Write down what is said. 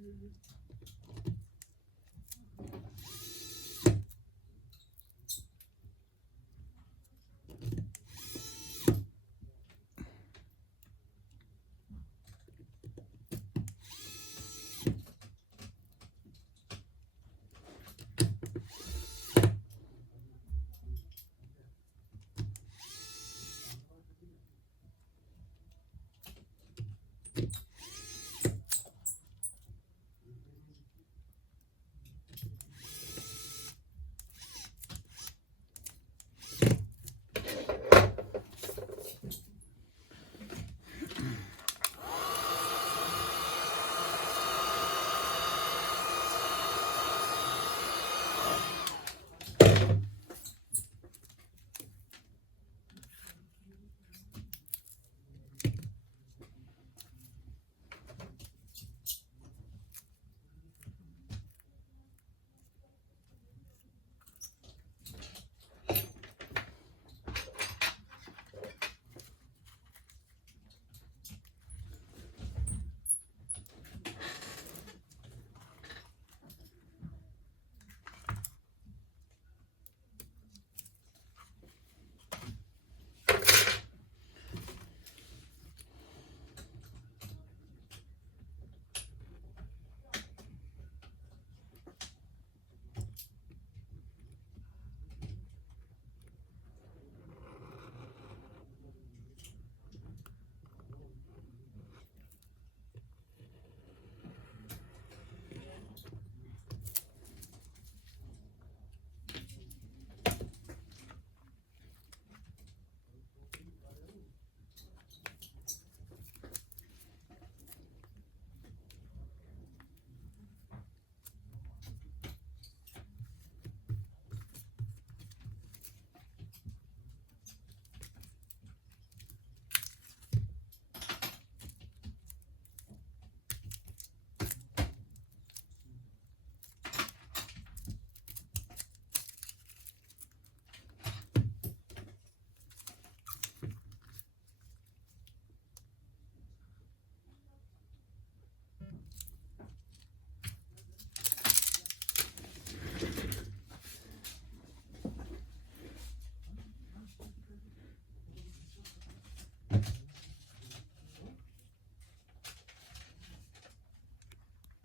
Mm-hmm.